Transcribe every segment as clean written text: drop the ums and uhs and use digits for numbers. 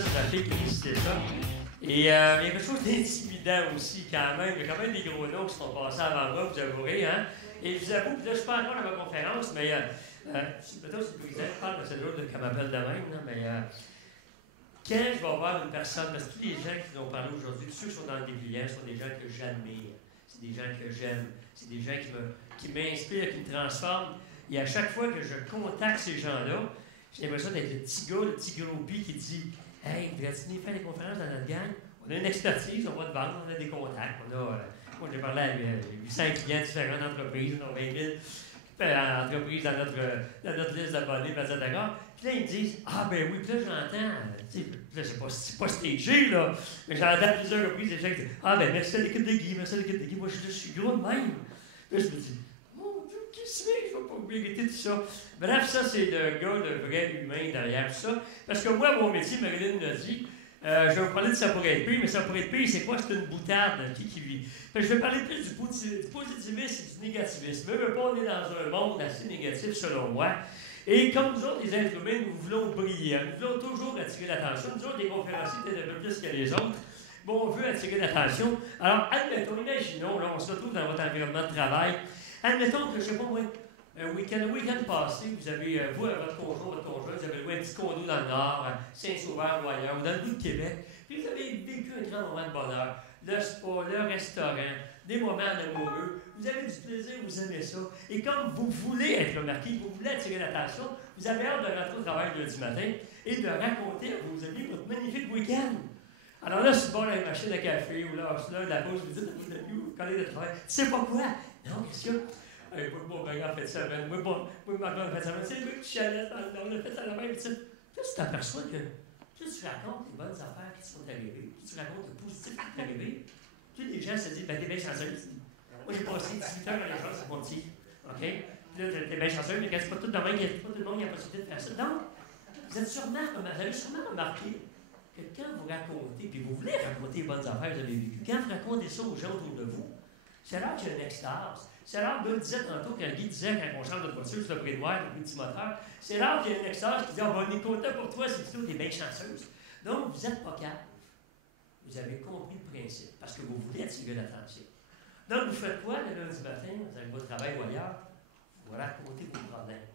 c'est la fille qui décidait ça. Et il y a quelque chose d'intimidant aussi, quand même. Il y a quand même des gros noms qui sont passés avant moi, vous avouerez, hein. Et je vous avoue, puis là, je ne suis pas encore dans ma conférence, mais peut-être si je parle de cette autre qu'elle m'appelle de même, là, mais quand je vais voir une personne, parce que tous les gens qui nous ont parlé aujourd'hui, tous ceux qui sont dans le dépliant, sont des gens que j'admire, c'est des gens que j'aime, c'est des gens qui m'inspirent, qui me transforment. Et à chaque fois que je contacte ces gens-là, j'ai l'impression d'être le petit gars, le petit groupie qui dit « Hey, voudrais-tu venir faire des conférences dans notre gang? On a une expertise, on va te vendre, on a des contacts, moi, j'ai parlé à 800 clients différents d'entreprises, on a 20 000 entreprises dans notre liste d'abonnés, etc. Puis là, ils me disent ah, ben oui, puis là, j'entends, tu sais, c'est pas stagé, là, mais j'entends plusieurs reprises des gens qui disent ah, ben merci à l'équipe de Guy, merci à l'équipe de Guy. Moi, je suis gros de même. Là, je me dis mon Dieu, qu'est-ce que je vais pas mériter tout ça. Bref, ça, c'est le gars, le vrai humain derrière tout ça. Parce que moi, mon métier, Marilyn l'a dit, je vais vous parler de ça pourrait être pire, mais ça pourrait être pire, c'est quoi? C'est une boutade qui vit. Je vais parler plus du positivisme et du négativisme. Même pas, on est dans un monde assez négatif, selon moi. Et comme nous autres, les êtres humains, nous voulons briller. Nous voulons toujours attirer l'attention. Nous autres, les conférenciers, peut-être un peu plus que les autres. Bon, on veut attirer l'attention. Alors, admettons, imaginons, là, on se retrouve dans votre environnement de travail. Admettons que, je ne sais pas moi, un week-end passé, vous avez, vous, votre conjoint, vous avez loué un petit condo dans le Nord, à Saint-Sauveur ou ailleurs, ou dans le bout de Québec, puis vous avez vécu un grand moment de bonheur. Le spa, le restaurant, des moments amoureux, vous avez du plaisir, vous aimez ça. Et comme vous voulez être remarqué, vous voulez attirer l'attention, vous avez hâte de rentrer au travail lundi matin et de raconter à vos amis votre magnifique week-end. Alors là, c'est bon, la machine à café, ou là, la pause, vous dites à vos amis, ou collègues de travail, tu sais pas quoi? Non, qu'est-ce qu'il y a? Hey, moi, ben, on fait ça, ben, moi, ma femme fait ça, c'est lui qui chalette, on a fait ça la même, tu sais. Puis tu t'aperçois que plus tu racontes les bonnes affaires qui sont arrivées, plus tu racontes le positif qui est arrivé, plus les gens se disent, ben, t'es bien chanceuse. Moi, j'ai passé 18 heures dans les choses, c'est mon petit. OK? Puis là, t'es bien chanceuse, mais quand c'est pas tout le monde qui a la possibilité de faire ça. Donc, vous avez sûrement remarqué que quand vous racontez, puis vous voulez raconter les bonnes affaires que vous avez vécues, quand vous racontez ça aux gens autour de vous, c'est là qu'il y a une extase. C'est là, Bill disait tantôt, quand Guy disait, quand on change de voiture sur le prénoir, le petit moteur, c'est là qu'il y a une extase qui dit on est content pour toi, c'est plutôt des bien chanceuses. Donc, vous n'êtes pas calme. Vous avez compris le principe, parce que vous voulez attirer l'attention. Donc, vous faites quoi le lundi matin, vous allez au travail ou ailleurs? Vous racontez vos problèmes.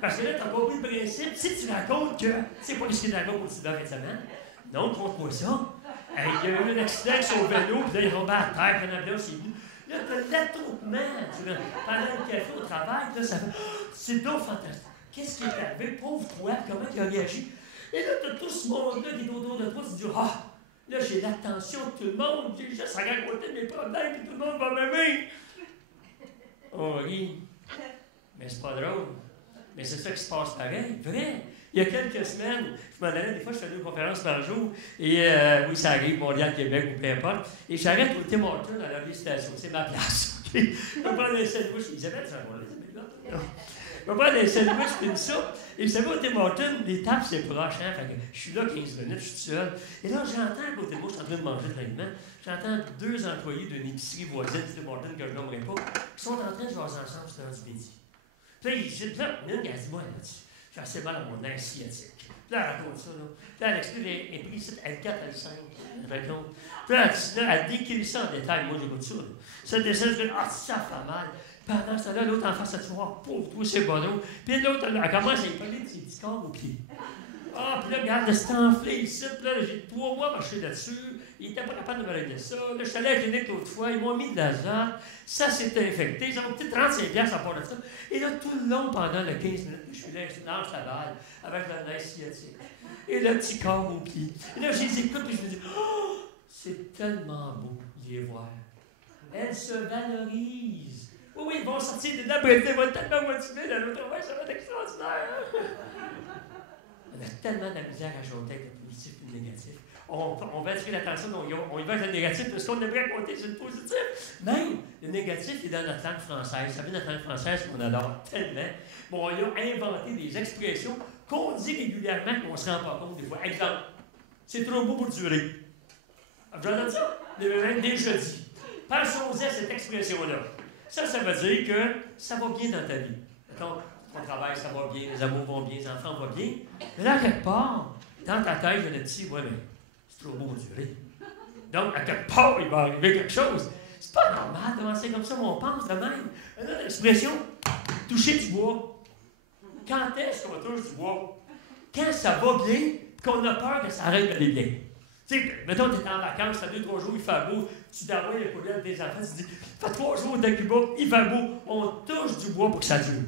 Parce que là, tu n'as pas compris le principe. Si tu racontes que, c'est pas ce qu'il raconte au-dessus de la fin de semaine, non, compte-moi ça. Il y a eu un accident sur le vélo, puis là, il est tombé à terre, puis l'ambulance est venue. Là, tu as l'attroupement pendant le café au travail, là, ça fait c'est donc fantastique. Qu'est-ce qui est arrivé? Pauvre toi, comment il a réagi? Et là, tu as tout ce monde-là qui est autour de toi, tu te dis ah, là, j'ai l'attention de tout le monde, j'ai juste à raconter mes problèmes, puis tout le monde va m'aimer. On rit. Mais c'est pas drôle. Mais c'est ça qui se passe pareil, vrai. Il y a quelques semaines, je m'en allais, des fois, je faisais une conférence par jour, et oui, ça arrive, Montréal, Québec, ou peu importe, et j'arrête au Tim Hortons à la station, c'est ma place. Je vais prendre un sandwich, Isabelle, ça va, je vais prendre un sandwich puis une soupe, et vous savez, au Tim Hortons, les tables, c'est proche, hein, fait que je suis là 15 minutes, je suis seul, et là, j'entends à côté de moi, je suis en train de manger tranquillement, j'entends deux employés d'une épicerie voisine du Tim Hortons que je nommerai pas, qui sont en train de jouer ensemble, c'est l'heure du midi. Puis là, une, elle dit, moi, j'ai assez mal à mon nerf sciatique. Puis là, elle raconte ça, là. Puis là, elle explique les prix ici, L4, L5, elle raconte. Puis là, elle décrit ça en détail. Moi, j'écoute ça, là. Ça descend, je dis, ah, ça fait mal. Pendant ce temps-là, l'autre en face, elle dit, oh, pauvre, toi, c'est bon. Puis l'autre, elle commence à y coller de ses petits corps aux pieds. Ah, puis là, regarde, c'est enflé ici. Puis là, j'ai 3 mois marché là-dessus. Il n'était pas capable de me régler ça. Là, je suis allé à la clinique l'autre fois. Ils m'ont mis de l'azote. Ça s'est infecté. Ils ont peut-être 35$ à part de ça. Et là, tout le long, pendant les 15 minutes, je suis là, je lance la balle avec la neige sciatique. Et le petit corps aux pieds. Et là, je les écoute et je me dis, oh, c'est tellement beau de les voir. Elles se valorisent. Oui, ils vont sortir de là, ils vont être tellement motivés dans le travail, ça va être extraordinaire. On a tellement de la misère à jouer avec le positif et le négatif. On va attirer l'attention, on y va avec le négatif parce qu'on aimerait compter sur le positif. Même le négatif est dans notre langue française. Vous savez, notre langue française qu'on adore tellement. Bon, on a inventé des expressions qu'on dit régulièrement qu'on ne se rend pas compte des fois. Exemple, c'est trop beau pour durer. Vous entendez ça? Même déjà dit. Pensons-y à cette expression-là. Ça veut dire que ça va bien dans ta vie. Ton travail, ça va bien, les amours vont bien, les enfants vont bien. Mais là, quelque part, Dans ta tête, je le dis, ouais, mais c'est trop beau durer. Donc, à quelque part, il va arriver quelque chose. C'est pas normal de penser comme ça, mais on pense de même. L'expression toucher du bois. Quand est-ce qu'on touche du bois? Quand ça va bien, qu'on a peur que ça arrête d'aller bien. Tu sais, mettons, tu es en vacances, ça fait 2-3 jours, il fait beau, tu t'envoies les courriels des enfants, tu te dis, ça fait 3 jours de Cuba, il fait beau, on touche du bois pour que ça dure.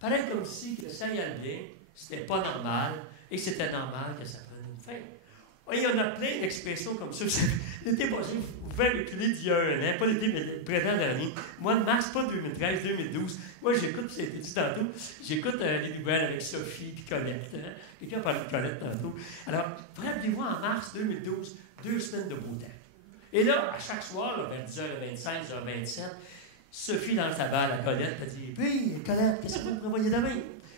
Pareil comme si que ça y allait bien, c'était pas normal, et c'était normal que ça prenne une fin. Il y en a plein d'expressions comme ça. L'été passé, vous pouvez reculer d'il y a un an, pas l'été, mais le printemps dernier. Mois de mars, pas 2013, 2012. Moi, j'écoute, ça a été dit tantôt, j'écoute les nouvelles avec Sophie et Colette. Hein? Quelqu'un parlait de Colette tantôt. Alors, rappelez-vous, en mars 2012, 2 semaines de beau temps. Et là, à chaque soir, là, vers 10h25, 10h27, Sophie lance la balle à Colette, elle dit, puis, Colette, qu'est-ce que vous me prévoyez demain?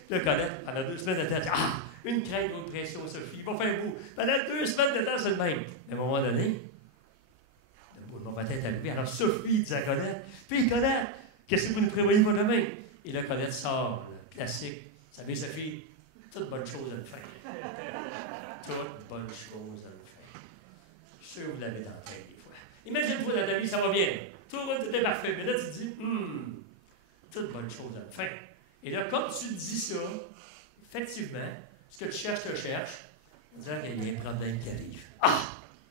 Là, Colette, pendant 2 semaines de temps, elle dit, ah! Une crainte, une pression, Sophie. Il va faire beau. Pendant 2 semaines de temps, c'est le même. Mais à un moment donné, le beau va peut-être arriver. Alors Sophie dit à Colette, puis Colette, qu'est-ce que vous nous prévoyez pour demain? Et là, Colette sort, le classique. Vous savez, Sophie, toute bonne chose à le faire. Toute bonne chose à le faire. Je suis sûr que vous l'avez dans la tête des fois. Imagine-toi dans ta vie, ça va bien. Tout est parfait. Mais là, tu te dis, toute bonne chose à le faire. Et là, comme tu dis ça, effectivement, ce que tu cherches, te cherches. On dirait qu'il y a un problème qui arrive. Ah!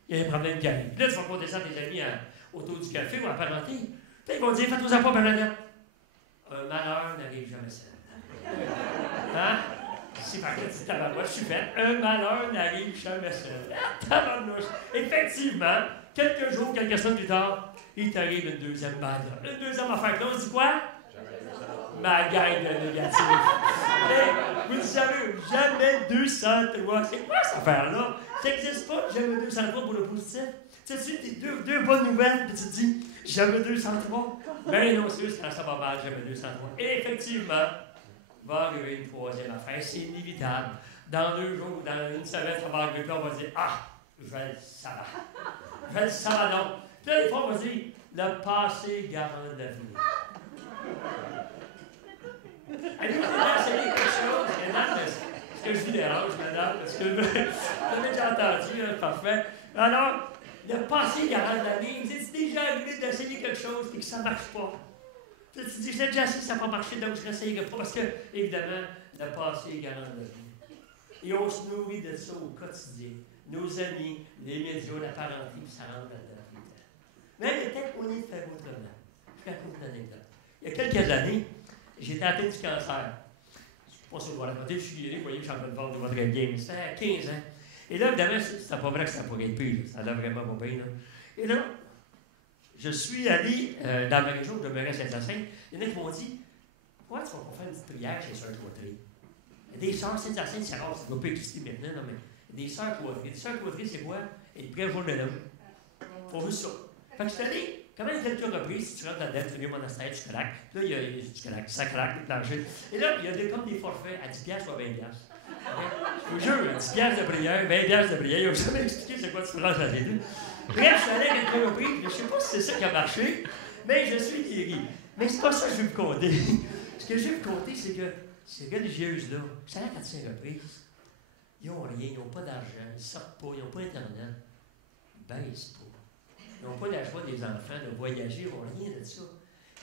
Il y a un problème qui arrive. Là, tu vas compter ça à tes amis autour du café ou à parenté. Là, ils vont dire, faites-vous-en pas, Bernadette. Un malheur n'arrive jamais seul. Hein? C'est par contre, c'est tabarnouche, je suis faite. Un malheur n'arrive jamais seul. Ah, tabarnouche. Effectivement, quelques jours, quelques semaines plus tard, il t'arrive une deuxième balle. Une deuxième affaire. Là, on se dit quoi? Ma gang de négatif. Vous ne savez jamais 203. C'est quoi cette affaire-là? Ça n'existe pas, jamais 203 pour le positif. Tu sais, tu deux bonnes nouvelles, puis tu te dis, jamais 203. Ben non, c'est juste quand ça va mal, jamais 203. Et effectivement, va arriver une troisième affaire. C'est inévitable. Dans 2 jours, dans une semaine, ça va arriver, puis on va dire, ah, je vais le savoir. Je vais le savoir donc. Puis là, des fois, on va dire, le passé garant l'avenir. Allez-vous essayer quelque chose? Est-ce que je vous dérange, madame? Parce que vous avez déjà entendu, hein, parfait. Alors, le passé garant l'avenir, c'est déjà arrivé d'essayer quelque chose et que ça ne marche pas. Tu te dis, j'ai déjà essayé, ça n'a pas marché, donc je ne réessayerai pas. Parce que, évidemment, le passé garant l'avenir. Et on se nourrit de ça au quotidien. Nos amis, les médias, la parenté, puis ça rentre là-dedans tout le temps. Mais peut-être qu'on est fait autrement. Je vais raconter une anecdote. Il y a quelques années, j'étais atteint du cancer. Je ne sais pas si vous raconter, je suis allé, vous voyez, je suis en train de vendre de votre game. C'était à 15 ans. Et là, évidemment, c'était pas vrai que ça pourrait être pire. Ça allait vraiment pas bien. Là. Et là, je suis allé dans ma région, je demeurais à Saint-Hyacinthe. Il y en a qui m'ont dit, pourquoi tu vas pas faire une petite prière chez Sœurs Cloîtrées? Des sœurs Saint-Hyacinthe, c'est rare, ça ne va pas exister maintenant, non, mais des sœurs Cloîtrées. Des sœurs Cloîtrées, c'est quoi? Et prêt au jour de l'homme. Faut juste ça. Fait que je suis allé, quand même, quelques reprises, si tu rentres là-dedans, tu viens au monastère, tu claques. Là, il y a du claque, ça claque, le plancher. Et là, il y a comme des forfaits à 10$ ou à 20$. Je vous jure, 10$ de prière, 20$ de prière. Ils n'ont jamais expliqué c'est quoi tu ranges à les deux. Bref, je suis allé à quelques reprises, je ne sais pas si c'est ça qui a marché, mais je suis guéri. Mais c'est pas ça que je vais vous conter. Ce que je vais vous conter, c'est que ces religieuses-là, je suis allé à 4-5 reprises, ils n'ont rien, ils n'ont pas d'argent, ils ne sortent pas, ils n'ont pas Internet. Ils ne baissent pas. Ils n'ont pas la joie des enfants de voyager, ils n'ont rien de ça.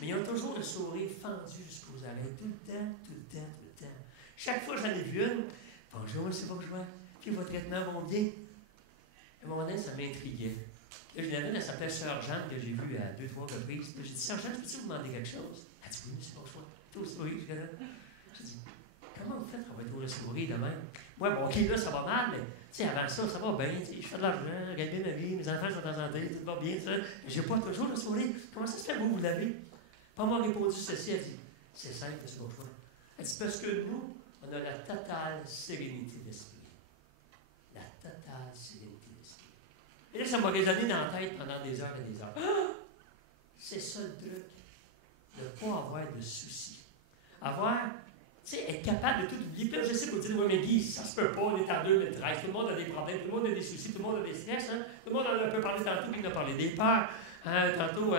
Mais ils ont toujours le sourire fendu jusqu'aux oreilles, tout le temps, tout le temps, tout le temps. Chaque fois que j'en ai vu une, bonjour, c'est bonjour, puis vos traitements vont bien. À un moment donné, ça m'intriguait. Là, je l'avais, elle s'appelait Sœur Jeanne, que j'ai vue à 2-3 reprises. J'ai dit, Sœur Jeanne, peux-tu vous demander quelque chose? Elle dit, oui, c'est bonjour. Toi aussi, oui, je connais. J'ai dit, comment vous faites pour avoir le sourire de même? Moi, bon, OK, là, ça va mal, mais tu sais, avant ça, ça va bien. Je fais de l'argent, je gagne bien ma vie, mes enfants sont en santé, tout va bien, ça. J'ai pas toujours le sourire. Comment ça se fait, vous l'avez? Pas moi répondu ceci, elle dit, c'est simple, c'est mon choix. Elle dit, parce que nous, on a la totale sérénité d'esprit. La totale sérénité d'esprit. Et là, ça m'a résonné dans la tête pendant des heures et des heures. Ah! C'est ça le truc. De ne pas avoir de soucis. Avoir, tu sais, être capable de tout oublier. Puis là, je sais que vous dites, oui, mais Guy, ça se peut pas, on est en 2013, tout le monde a des problèmes, tout le monde a des soucis, tout le monde a des stress. Hein? Tout le monde en a un peu parlé tantôt, puis il a parlé des peurs. Hein? Tantôt,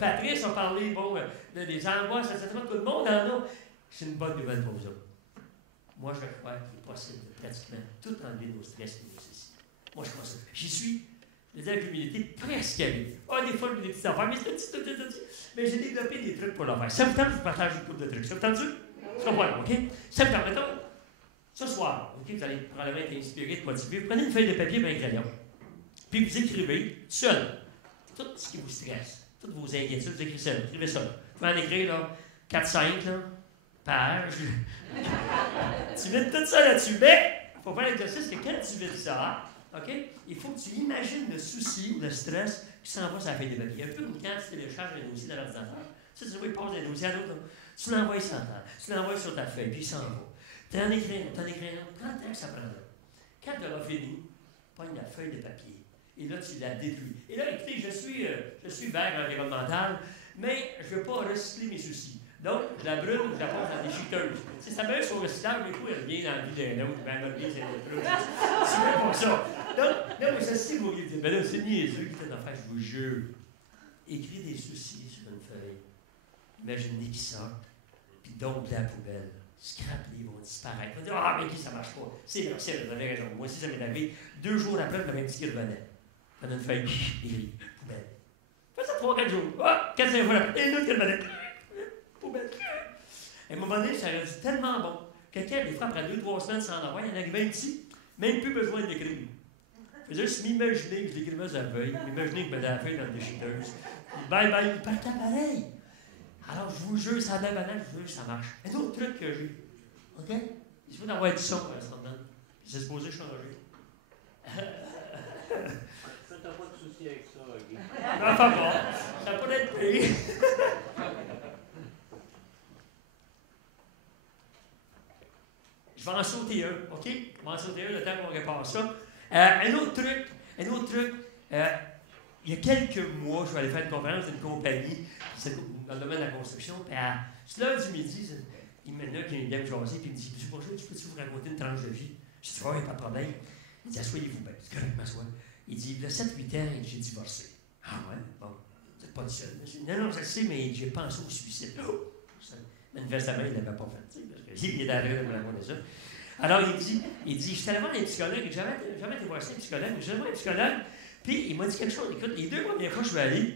Patrice a parlé, bon, des angoisses, etc. Tout le monde en a. C'est une bonne nouvelle pour vous autres. Moi, je crois qu'il est possible de pratiquement tout enlever nos stress et nos soucis. Moi, je crois ça. J'y suis, je dis avec l'humilité, presque allé. Ah, des fois, j'ai des petites affaires, mais c'est petit. Mais j'ai développé des trucs pour le faire. Ça vous tente, je vous partage une couple de trucs. Ça vous tente-tu? Ce sera pas long, OK? Ça vous tente, mettons, ce soir, OK, vous allez probablement être inspiré, de motiver. Prenez une feuille de papier et un crayon. Puis vous écrivez, seul, tout ce qui vous stresse, toutes vos inquiétudes, vous écrivez ça. Écrivez ça. Vous pouvez en écrire, là, 4-5, là, pages. Tu mets tout ça là-dessus. Mais, il faut faire l'exercice que quand tu vides ça, OK, il faut que tu imagines le souci ou le stress qui s'en va sur la feuille de papier. Un peu comme quand tu télécharges un dossier dans l'ordinateur. Tu vois, il passe d'un dossier à l'autre. Tu l'envoies sur ta table, tu l'envoies sur ta feuille, puis il s'en va. T'en écris un, quand est-ce que ça prendra? Quand tu auras fini, pogne la feuille de papier. Et là, tu la détruis. Et là, écoutez, je suis vert environnemental, mais je ne veux pas recycler mes soucis. Donc, je la brûle, je la pose dans des déchiqueuse. Si ça veut sur le recyclage, mais il revient dans la vie d'un autre, ben, elle revient, c'est même pas ça. Donc, non, mais ça, c'est vous qui dites, ben là, c'est niaiseux, cette affaire, je vous jure. Écris des soucis sur une feuille. Imaginez qu'ils sortent, puis donc la poubelle. Scrap-les, vont disparaître. On va dire, ah, mais qui, ça marche pas. C'est vrai, vous avez raison. Moi aussi, ça m'est arrivé. 2 jours après, je m'avais dit qu'il revenait. Prenez une feuille, écrit, poubelle. Fais ça 3-4 jours. Ah, 4-5 fois après. Et l'autre qui revenait. Poubelle. À un moment donné, ça reste tellement bon. Quelqu'un, des fois, après 2-3 semaines sans en avoir, il en arrivait un petit, même plus besoin de l'écrire. Je faisais juste m'imaginer que je l'écrivais sur la feuille, m'imaginer que je mettais la feuille dans le déchiqueuse. Bye bye, il partait pareil. Alors, je vous jure, ça a l'air banal, je vous jure, ça marche. Un autre truc que j'ai. OK? Il faut d'avoir du son à ce moment. C'est supposé changer. Ça, t'as pas de souci avec ça, Guy. Non, pas bon. Ça n'a pas d'être payé. Je vais en sauter un, OK? Je vais en sauter un le temps qu'on répare ça. Un autre truc, il y a quelques mois, je vais aller faire une conférence d'une compagnie dans le domaine de la construction. Puis c'est l'heure du midi, il me dit qu'il vient me jaser, puis il me dit, « Bonjour, tu peux-tu vous raconter une tranche de vie? » Je dis, « Oui, pas de problème. » Il dit, « Asseyez-vous bien. » C'est correct, m'assois. Il dit, « Il y a 7-8 ans, j'ai divorcé. » Ah ouais? Bon, vous n'êtes pas le seul. Je dis, « Non, je le sais, mais j'ai pensé au suicide. » Oh! Manifestement, il ne l'avait pas fait, parce qu'il est arrivé de me raconter ça. Alors, il dit, je suis allé voir un psychologue, j'ai jamais été voir un psychologue, mais j'ai voir un psychologue, puis il m'a dit quelque chose. Écoute, les 2 premières fois que je suis allé,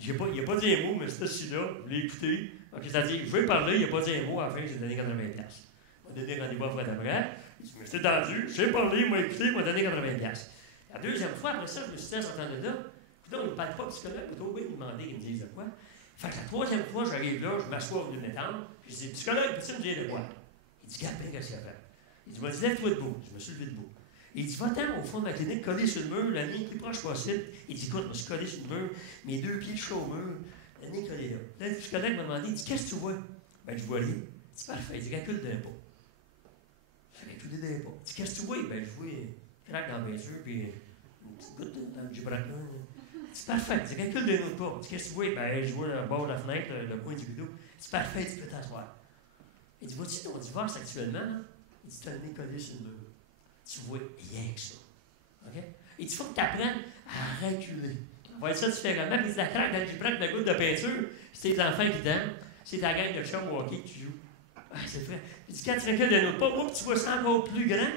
il n'a pas dit un mot, mais c'était celui-là, je l'ai écouté. Donc, c'est-à-dire, je veux parler, il n'a pas dit un mot, à la fin, j'ai donné 80$. Il m'a donné rendez-vous après d'après. Il dit, mais c'est tendu, j'ai parlé, il m'a écouté, il m'a donné 80$. La deuxième fois, après ça, je me suis dit, à ce temps-là, écoute, il ne parle pas de psychologue, plutôt, oui, il m'a demandé, il me disait de quoi. Fait que la troisième fois, j'arrive là, je m'assois au lieu de m'étendre, puis je dis, psychologue, peux-tu me dire de quoi? Il dit, garde bien qu'est-ce qu'il a fait. Il dit, lève-toi debout. Je me suis levé debout. Il dit, va-t'en au fond de ma clinique, collé sur le mur, la ligne le plus proche possible. Il dit, écoute, je me suis collé sur le mur, mes 2 pieds touchés au mur, la ligne collée là. Là, le psychologue m'a demandé, il dit, qu'est-ce que tu vois? Ben, je vois rien. Il dit, parfait. Il dit, calcule d'un pas. Je fais calculer d'un pas. Il dit, qu'est-ce que tu vois? Ben, je vois une craque dans mes yeux, puis une petite goutte dans le gibraltar. C'est parfait. Il dit, calcule d'un autre pas. Il dit, qu'est-ce que tu vois? Ben, je vois le bord de la fenêtre, le coin du rideau. C'est parfait, tu peux t'asseoir. Il dit, vois-tu ton divorce actuellement? Là? Il dit, tu as le nez collé sur le mur. Tu vois rien que ça. OK? Il dit, il faut que tu apprennes à reculer. On va dire ça différemment. Il dit, la craque dans le gibraltar, la goutte de peinture, c'est tes enfants qui t'aiment, c'est ta gang de chums au hockey que tu joues. Ah, c'est vrai. Il dit, quand tu recules d'un autre pas, tu vois ça encore plus grand.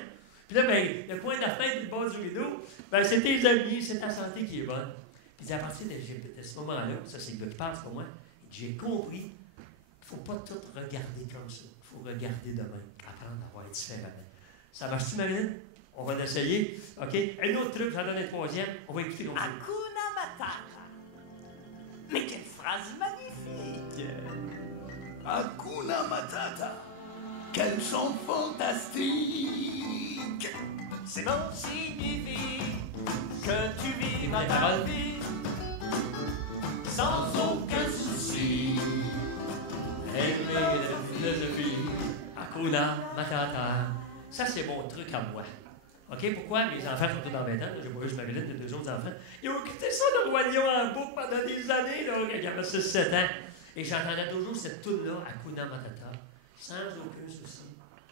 Puis là, ben, le coin de la fenêtre et le bord du rideau, ben, c'est tes amis, c'est ta santé qui est bonne. Il dit, à partir de ce moment-là, ça c'est le gars qui parle, c'est pas moi, j'ai compris qu'il ne faut pas tout regarder comme ça. Il faut regarder demain, apprendre à voir différemment. Ça marche-tu, Marine? On va l'essayer. OK? Un autre truc, j'en donne un troisième. On va écouter l'autre. Hakuna Matata. Mais quelle phrase magnifique! Hakuna Matata. Quel chant fantastique! C'est bon, signifie que tu vivras Les ta paroles. vie sans aucun souci. Aimer la philosophie. Hakuna Matata. Ça, c'est mon truc à moi. OK? Pourquoi? Mes enfants sont tous dans 20 ans. J'ai pas juste Marilyn, j'ai 2 autres enfants. Ils ont écouté ça, le Roi Lion en boucle pendant des années, là, quand ils avaient 6-7 ans. Et j'entendais toujours cette toune-là, Hakuna Matata, sans aucun souci,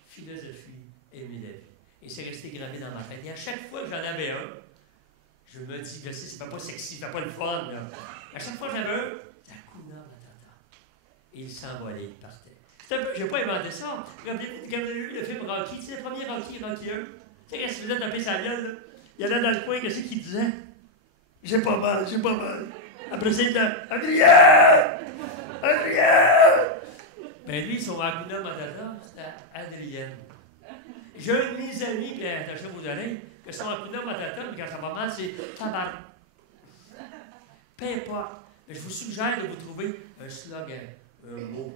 philosophie, aimer la vie. Et c'est resté gravé dans ma tête. Et à chaque fois que j'en avais un, je me dis, je sais, ça fait pas sexy, ça fait pas le fun, là. À chaque fois que j'avais un, Hakuna Matata. Et il s'envolait, il partait. J'ai pas inventé ça. Quand vous avez vu le film Rocky, c'est le premier Rocky 1. Tu sais, quand il se faisait taper sa gueule, là, il allait dans le coin, qu'est-ce qu'il disait? J'ai pas mal, j'ai pas mal. Après ça, il disait Adrien! Adrien! Ben lui, son Hakuna Matata, c'était Adrien. J'ai un de mes amis, puis attachez vos oreilles, que son Hakuna Matata, mais quand ça va mal, c'est tabarnak. Peu importe. Mais je vous suggère de vous trouver un slogan, un mot,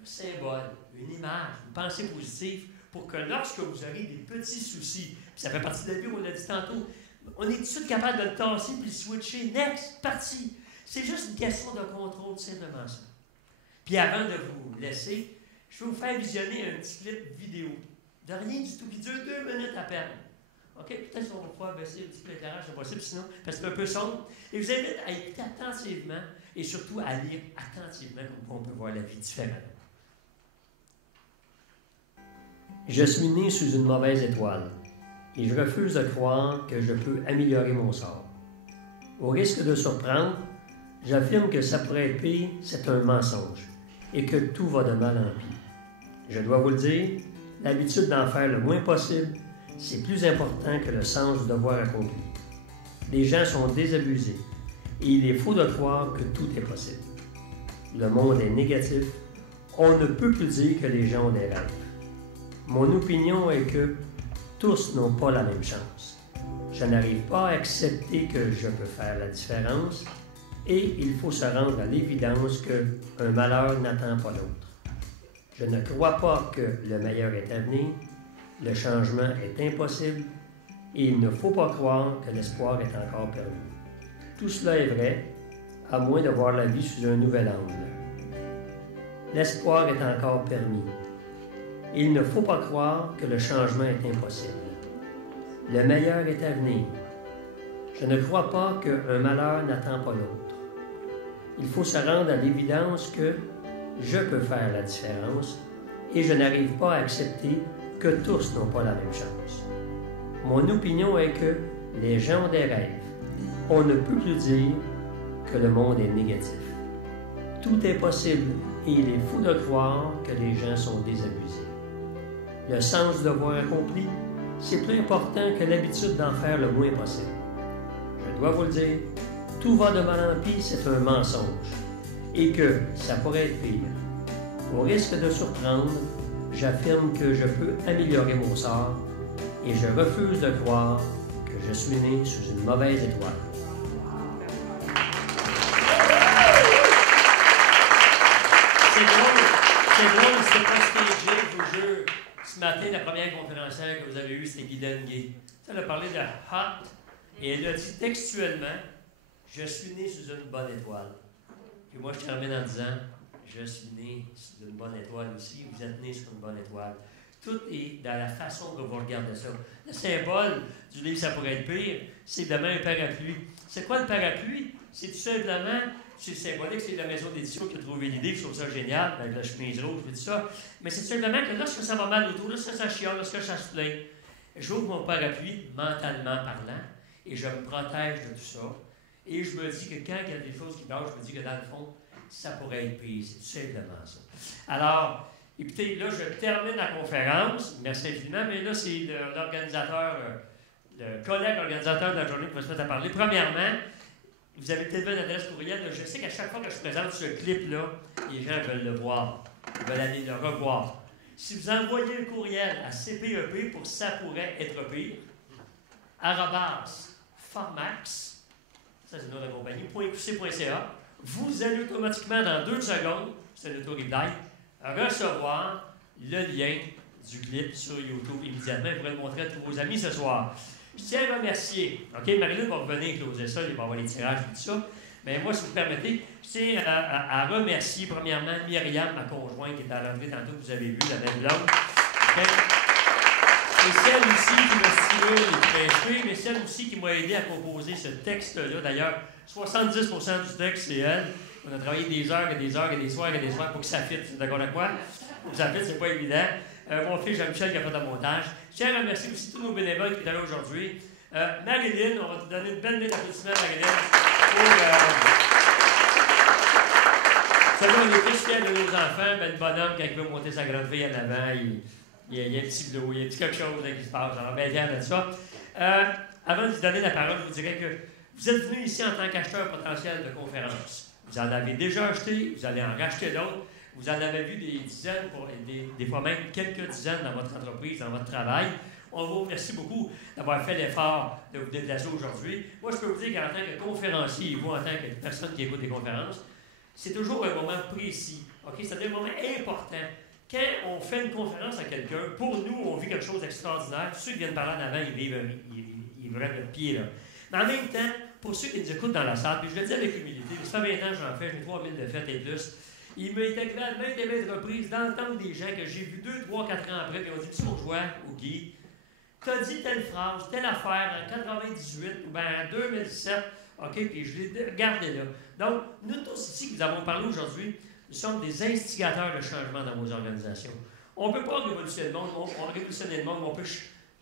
un symbole, une image, une pensée positive pour que lorsque vous aurez des petits soucis, puis ça fait partie de la vie, on l'a dit tantôt, on est tout de suite capable de le tasser puis le switcher. Next, parti. C'est juste une question de contrôle, simplement ça. Puis avant de vous laisser, je vais vous faire visionner un petit clip vidéo. De rien du tout, qui dure 2 minutes à peine. OK? Peut-être qu'on va pouvoir baisser un petit peu l'éclairage, c'est possible, sinon, parce que c'est un peu sombre. Et je vous invite à écouter attentivement et surtout à lire attentivement, comme on peut voir la vie différemment. Je suis né sous une mauvaise étoile et je refuse de croire que je peux améliorer mon sort. Au risque de surprendre, j'affirme que ça pourrait être pire, c'est un mensonge et que tout va de mal en pire. Je dois vous le dire, l'habitude d'en faire le moins possible, c'est plus important que le sens du devoir accompli. Les gens sont désabusés et il est faux de croire que tout est possible. Le monde est négatif, on ne peut plus dire que les gens ont des rêves. Mon opinion est que tous n'ont pas la même chance. Je n'arrive pas à accepter que je peux faire la différence et il faut se rendre à l'évidence qu'un malheur n'attend pas l'autre. Je ne crois pas que le meilleur est à venir, le changement est impossible et il ne faut pas croire que l'espoir est encore perdu. Tout cela est vrai, à moins de voir la vie sous un nouvel angle. L'espoir est encore permis. Il ne faut pas croire que le changement est impossible. Le meilleur est à venir. Je ne crois pas qu'un malheur n'attend pas l'autre. Il faut se rendre à l'évidence que je peux faire la différence et je n'arrive pas à accepter que tous n'ont pas la même chance. Mon opinion est que les gens ont des rêves. On ne peut plus dire que le monde est négatif. Tout est possible et il est fou de croire que les gens sont désabusés. Le sens du devoir accompli, c'est plus important que l'habitude d'en faire le moins possible. Je dois vous le dire, tout va de mal en pis, c'est un mensonge, et que ça pourrait être pire. Au risque de surprendre, j'affirme que je peux améliorer mon sort, et je refuse de croire que je suis né sous une mauvaise étoile. C'est drôle, c'est pas stagé, je vous jure. Ce matin, la première conférencière que vous avez eue, c'était Guylaine Gay. Elle a parlé de hot et elle a dit textuellement « Je suis né sous une bonne étoile ». Puis moi, je termine en disant « Je suis né sous une bonne étoile aussi, vous êtes né sous une bonne étoile ». Tout est dans la façon que vous regardez ça. Le symbole du livre « Ça pourrait être pire », c'est évidemment un parapluie. C'est quoi le parapluie? C'est tout simplement, c'est symbolique, c'est la maison d'édition qui a trouvé l'idée, je trouve ça génial, avec la chemise rouge et tout ça. Mais c'est tout simplement que lorsque ça va mal autour, lorsque ça chiale, lorsque ça se plaint, j'ouvre mon parapluie, mentalement parlant, et je me protège de tout ça. Et je me dis que quand il y a des choses qui marchent, je me dis que dans le fond, ça pourrait être pire. C'est tout simplement ça. Alors, écoutez, là, je termine la conférence. Merci infiniment, mais là, c'est l'organisateur, le collègue organisateur de la journée qui va se mettre à parler. Premièrement, vous avez peut-être une adresse courriel. Je sais qu'à chaque fois que je présente ce clip-là, les gens veulent le voir. Ils veulent aller le revoir. Si vous envoyez un courriel à CPEP pour ça pourrait être pire, @formax, ça c'est notre compagnie, .qc.ca, vous allez automatiquement dans 2 secondes, c'est le auto-reply, recevoir le lien du clip sur YouTube immédiatement. Je pourrais le montrer à tous vos amis ce soir. Je tiens à remercier. OK, Marie-Lou va revenir closer ça, il va avoir les tirages et tout ça. Mais moi, si vous permettez, je tiens à remercier premièrement Myriam, ma conjointe, qui est à l'entrée tantôt, que vous avez vu, la belle blonde. Okay. Et celle aussi qui m'a stimulé et prêché, mais celle aussi qui m'a aidé à composer ce texte-là. D'ailleurs, 70% du texte, c'est elle. On a travaillé des heures et des heures et des soirs pour que ça fitte. Vous êtes d'accord avec quoi? Pour que ça fitte, c'est pas évident. Mon fils Jean-Michel qui a fait le montage. Je tiens à remercier aussi tous nos bénévoles qui sont là aujourd'hui. Marilyn, on va te donner une belle main d'applaudissement, Marilyn, savez, on est tous fiers de nos enfants, mais le bonhomme, quand il veut monter sa grande fille en avant, il y a un petit bleu, il y a un petit quelque chose qui se passe. Alors, bien fier de ça. Avant de vous donner la parole, je vous dirais que vous êtes venus ici en tant qu'acheteur potentiel de conférences. Vous en avez déjà acheté, vous allez en racheter d'autres. Vous en avez vu des dizaines, des fois même quelques dizaines dans votre entreprise, dans votre travail. On vous remercie beaucoup d'avoir fait l'effort de vous déplacer aujourd'hui. Moi, je peux vous dire qu'en tant que conférencier et vous, en tant que personne qui écoute des conférences, c'est toujours un moment précis. Okay? C'est un moment important. Quand on fait une conférence à quelqu'un, pour nous, on vit quelque chose d'extraordinaire. Ceux qui viennent parler en avant, ils vivent le pied, là. Mais en même temps, pour ceux qui nous écoutent dans la salle, puis je le dis avec humilité, ça fait 20 ans que j'en fais, j'ai 3000 de fêtes et plus. Il m'est arrivé à maintes et maintes reprises d'entendre des gens que j'ai vus 2, 3, 4 ans après, qui ont dit: Monsieur Bourgeois ou Guy, tu as dit telle phrase, telle affaire en 98 ou bien en 2007, OK, puis je l'ai gardé là. Donc, nous tous ici qui vous avons parlé aujourd'hui, nous sommes des instigateurs de changement dans vos organisations. On ne peut pas révolutionner le monde, on révolutionne le monde, on peut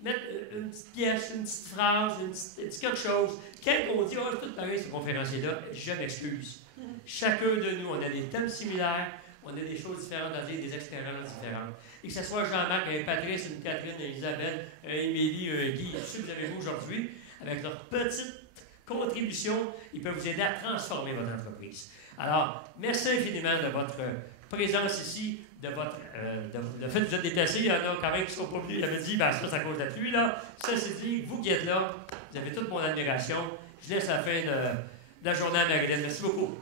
mettre une petite pièce, une petite phrase, un petit quelque chose. Quand on dit: oh, c'est tout pareil, ce conférencier-là, je m'excuse. Chacun de nous, on a des thèmes similaires, on a des choses différentes à dire, des expériences différentes. Et que ce soit Jean-Marc, un Patrice, une Catherine, une Isabelle, un Émilie, un Guy, ceux que vous avez vu aujourd'hui, avec leur petite contribution, ils peuvent vous aider à transformer votre entreprise. Alors, merci infiniment de votre présence ici, de le fait que vous êtes déplacés. Il y en a quand même qui ne sont pas venus. Il avait dit: ben, ça, c'est à cause de la pluie, là. Ça, c'est dit, vous qui êtes là, vous avez toute mon admiration. Je laisse la fin de la journée à Marilyn. Merci beaucoup.